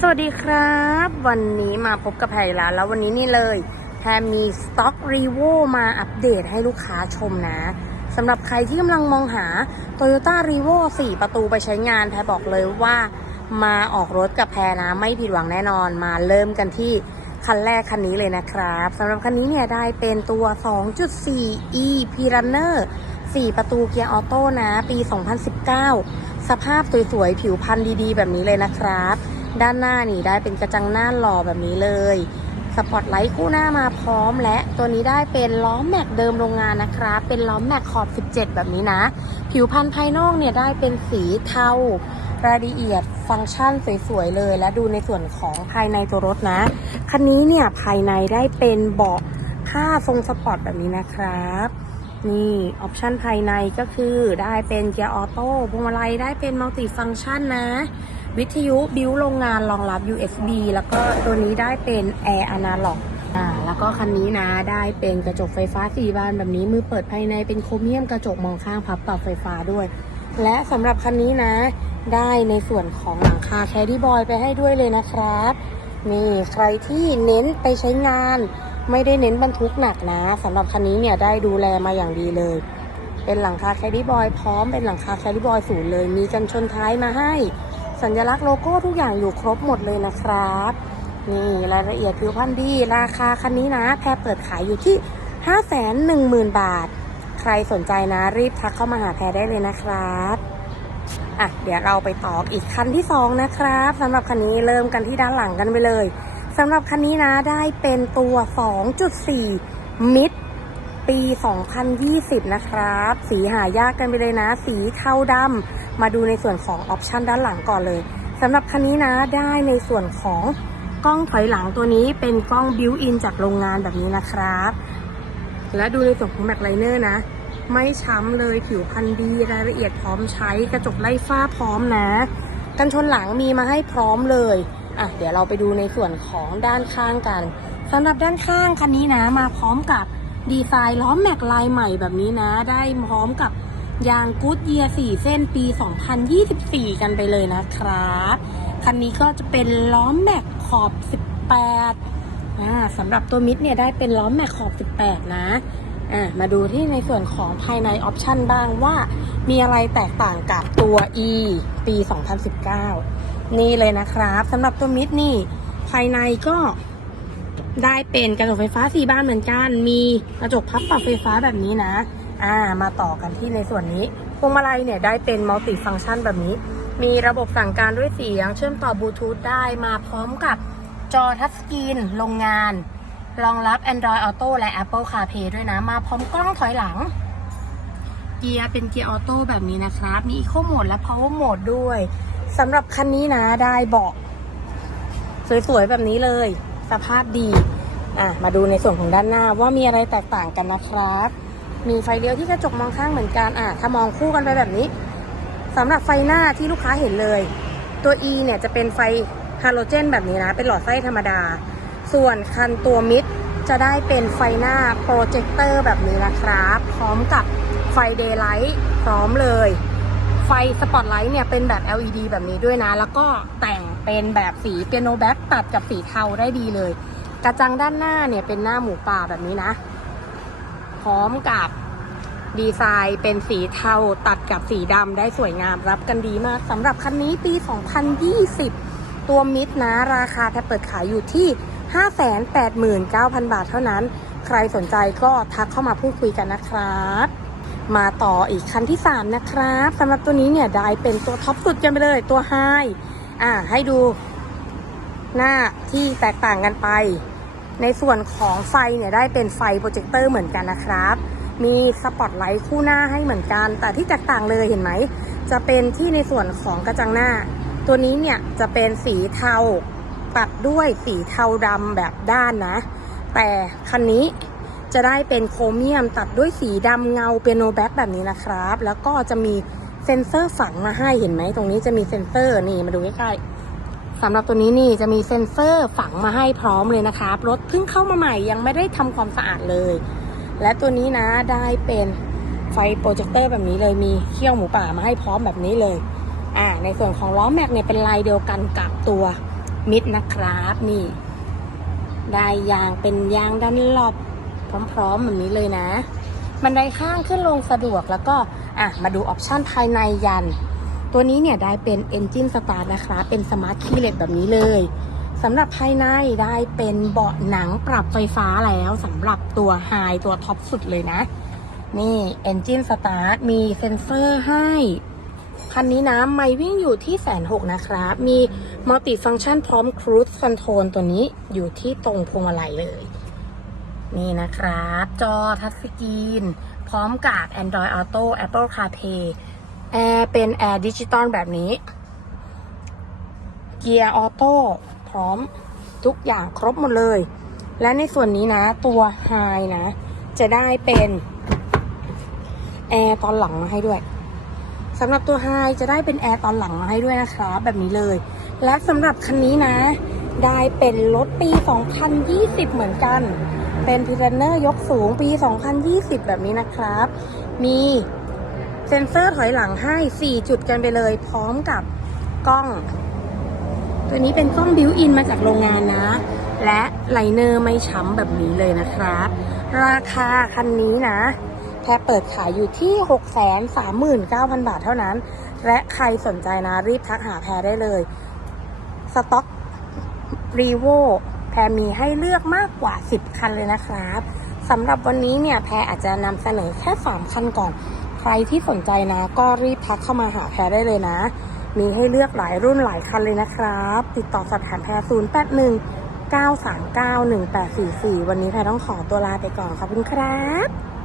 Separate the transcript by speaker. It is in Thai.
Speaker 1: สวัสดีครับ วันนี้มาพบกับแพรแล้วแล้ววันนี้นี่เลยแพรมีสต็อกรีโวมาอัปเดตให้ลูกค้าชมนะสำหรับใครที่กำลังมองหา Toyota r e v o 4 ประตูไปใช้งานแพรบอกเลยว่ามาออกรถกับแพรนะไม่ผิดหวังแน่นอนมาเริ่มกันที่คันแรกคันนี้เลยนะครับสำหรับคันนี้เนี่ยได้เป็นตัว 2.4 e p r u n n e r 4 ประตูเกียร์ออโต้นะ ปี 2019 สภาพสวยๆ ผิวพรรณดีๆ แบบนี้เลยนะครับ ด้านหน้านี่ได้เป็นกระจังหน้าหล่อแบบนี้เลยสปอตไลท์คู่หน้ามาพร้อมและตัวนี้ได้เป็นล้อแม็กเดิมโรงงานนะครับ เป็นล้อแม็กขอบ 17 แบบนี้นะ ผิวพรรณภายนอกเนี่ยได้เป็นสีเทารายละเอียดฟังก์ชันสวยๆเลย และดูในส่วนของภายในตัวรถนะ คันนี้เนี่ยภายในได้เป็นเบาะผ้าทรงสปอร์ตแบบนี้นะครับ นี่ออปชันภายในก็คือได้เป็นเกียร์ออโต้พวงมาลัยได้เป็นมัลติฟังก์ชันนะ วิทยุบิวโรงงานรองรับ USB แล้วก็ตัวนี้ได้เป็นแอร์อนาล็อกอ่าแล้วก็คันนี้นะได้เป็นกระจกไฟฟ้าสี่บานแบบนี้มือเปิดภายในเป็นโครเมียมกระจกมองข้างพับปรับไฟฟ้าด้วย และสำหรับคันนี้นะ ได้ในส่วนของหลังคาแคดดี้บอยไปให้ด้วยเลยนะครับนี่ใครที่เน้นไปใช้งาน ไม่ได้เน้นบรรทุกหนักนะสำหรับคันนี้เนี่ยได้ดูแลมาอย่างดีเลย เป็นหลังคาแคดดี้บอยพร้อมเป็นหลังคาแคดดี้บอยศูนย์เลย มีกันชนท้ายมาให้ สัญลักษณ์โลโก้ทุกอย่างอยู่ครบหมดเลยนะครับ นี่รายละเอียดผิวพันธุ์ดี ราคาคันนี้นะ แพรเปิดขายอยู่ที่ 510,000 บาท ใครสนใจนะรีบทักเข้ามาหาแพรได้เลยนะครับอะเดี๋ยวเราไปต่ออีกคันที่ 2 นะครับสำหรับคันนี้เริ่มกันที่ด้านหลังกันไปเลยสำหรับคันนี้นะได้เป็นตัว 2.4 มิด ปี 2020 นะครับ สีหายากกันไปเลยนะ สีเทาดำมาดูในส่วนของออปชันด้านหลังก่อนเลยสำหรับคันนี้นะได้ในส่วนของกล้องถอยหลังตัวนี้เป็นกล้องบิวอินจากโรงงานแบบนี้นะครับ และดูในส่วนของแม็กไลเนอร์นะ ไม่ช้ำเลยผิวพรรณดีรายละเอียดพร้อมใช้กระจกไล่ฝ้าพร้อมนะ กันชนหลังมีมาให้พร้อมเลยอะเดี๋ยวเราไปดูในส่วนของด้านข้างกันสำหรับด้านข้างคันนี้นะมาพร้อมกับ ดีไซน์ล้อแม็กลายใหม่แบบนี้นะ ได้พร้อมกับยางกูดเยียร์4เส้นปี 2024 กันไปเลยนะครับ คันนี้ก็จะเป็นล้อแม็กขอบ 18อ่าสำหรับตัวมิดเนี่ยได้เป็นล้อแม็กขอบ 18 นะอะมาดูที่ในส่วนของภายในออปชันบ้างว่า มีอะไรแตกต่างกับตัว E ปี 2019 นี่เลยนะครับสำหรับตัวมิดนี่ ภายในก็ ได้เป็นกระจกไฟฟ้าสีบานเหมือนกัน มีกระจกพับปรับไฟฟ้าแบบนี้นะ อ่า มาต่อกันที่ในส่วนนี้ พวงมาลัยเนี่ยได้เป็นมัลติฟังก์ชันแบบนี้ มีระบบสั่งการด้วยเสียง เชื่อมต่อบลูทูธได้มาพร้อมกับจอทัชสกรีนโรงงาน รองรับ Android Auto และ Apple CarPlay ด้วยนะ มาพร้อมกล้องถอยหลัง เกียร์เป็นเกียร์ออโต้แบบนี้นะครับ มี Eco Mode และ Power Mode ด้วยสำหรับคันนี้นะได้เบาะสวยๆแบบนี้เลย สภาพดีอะมาดูในส่วนของด้านหน้าว่ามีอะไรแตกต่างกันนะครับ มีไฟเลี้ยวที่กระจกมองข้างเหมือนกันอะถ้ามองคู่กันไปแบบนี้สำหรับไฟหน้าที่ลูกค้าเห็นเลย ตัว E เนี่ยจะเป็นไฟฮาโลเจน แบบนี้นะ เป็นหลอดไฟธรรมดา ส่วนคันตัวมิดจะได้เป็นไฟหน้าโปรเจคเตอร์แบบนี้นะครับ พร้อมกับไฟเดย์ไลท์พร้อมเลย ไฟสปอตไลท์เนี่ยเป็นแบบ LED แบบนี้ด้วยนะ แล้วก็แต่งเป็นแบบสีเปียโนแบ็กตัดกับสีเทาได้ดีเลย กระจังด้านหน้าเนี่ยเป็นหน้าหมูป่าแบบนี้นะ พร้อมกับดีไซน์เป็นสีเทาตัดกับสีดำได้สวยงามรับกันดีมากสำหรับคันนี้ปี 2020 ตัวมิดนะ ราคาแทบเปิดขายอยู่ที่ 589,000 บาทเท่านั้น ใครสนใจก็ทักเข้ามาพูดคุยกันนะครับ มาต่ออีกคันที่ 3 นะครับสำหรับตัวนี้เนี่ยได้เป็นตัวท็อปสุดกันไปเลยตัวไฮอ่าให้ดู หน้าที่แตกต่างกันไป ในส่วนของไฟเนี่ยได้เป็นไฟโปรเจคเตอร์เหมือนกันนะครับ มีสปอตไลท์คู่หน้าให้เหมือนกัน แต่ที่แตกต่างเลยเห็นไหม จะเป็นที่ในส่วนของกระจังหน้า ตัวนี้เนี่ยจะเป็นสีเทาตัดด้วยสีเทาดำแบบด้านนะ แต่คันนี้ จะได้เป็นโครเมียมตัดด้วยสีดำเงาเปียโนแบ็คแบบนี้นะครับ แล้วก็จะมีเซ็นเซอร์ฝังมาให้เห็นไหมตรงนี้จะมีเซ็นเซอร์นี่มาดูใกล้ๆสำหรับตัวนี้นี่จะมีเซ็นเซอร์ฝังมาให้พร้อมเลยนะครับรถเพิ่งเข้ามาใหม่ยังไม่ได้ทำความสะอาดเลย และตัวนี้นะได้เป็นไฟโปรเจคเตอร์แบบนี้เลยมีเขี้ยวหมูป่ามาให้พร้อมแบบนี้เลยอ่าในส่วนของล้อแม็กเนี่ยเป็นลายเดียวกันกับตัวมิดนะครับนี่ ได้ยางเป็นยางดันหลบ พร้อมๆแบบนี้เลยนะ บันไดข้างขึ้นลงสะดวกแล้วก็อะมาดูออปชันภายในยัน ตัวนี้เนี่ยได้เป็น Engine Start นะคะ เป็นสมาร์ทคีย์เลสแบบนี้เลยสำหรับภายในได้เป็นเบาะหนังปรับไฟฟ้าแล้วสำหรับตัวไฮตัวท็อปสุดเลยนะ นี่ Engine Start มีเซ็นเซอร์ให้คันนี้นะไม่วิ่งอยู่ที่แสนหกนะครับ มีมัลติฟัง c t ชันพร้อม Cruise Control ตัวนี้อยู่ที่ตรงพวงมาลัยเลย นี่นะครับ จอทัชสกรีน พร้อมกับ Android Auto Apple CarPlay แอร์เป็นแอร์ดิจิตอลแบบนี้ เกียร์ออโต้พร้อมทุกอย่างครบหมดเลย และในส่วนนี้นะ ตัวไฮนะ จะได้เป็นแอร์ตอนหลังมาให้ด้วยสำหรับตัวไฮจะได้เป็นแอร์ตอนหลังมาให้ด้วยนะครับแบบนี้เลย และสำหรับคันนี้นะ ได้เป็นรถปี 2020 เหมือนกัน เป็นพิเรนเนอร์ยกสูงปี 2020 แบบนี้นะครับ มีเซ็นเซอร์ถอยหลังให้ 4 จุดกันไปเลย พร้อมกับกล้อง ตัวนี้เป็นกล้องบิวอินมาจากโรงงานนะ และไลเนอร์ไม่ช้ำแบบนี้เลยนะครับ ราคาคันนี้นะแพรเปิดขายอยู่ที่ 639,000 บาทเท่านั้น และใครสนใจนะรีบทักหาแพรได้เลย สต็อกรีโว พรมีให้เลือกมากกว่า 10 คันเลยนะครับสำหรับวันนี้เนี่ยแพรอาจจะนำเสนอแค่ 3 คันก่อน ใครที่สนใจนะ ก็รีบทักเข้ามาหาแพรได้เลยนะ มีให้เลือกหลายรุ่นหลายคันเลยนะครับ ติดต่อสอบถามแพร081 939 1844 วันนี้แพรต้องขอตัวลาไปก่อนขอบคุณครับ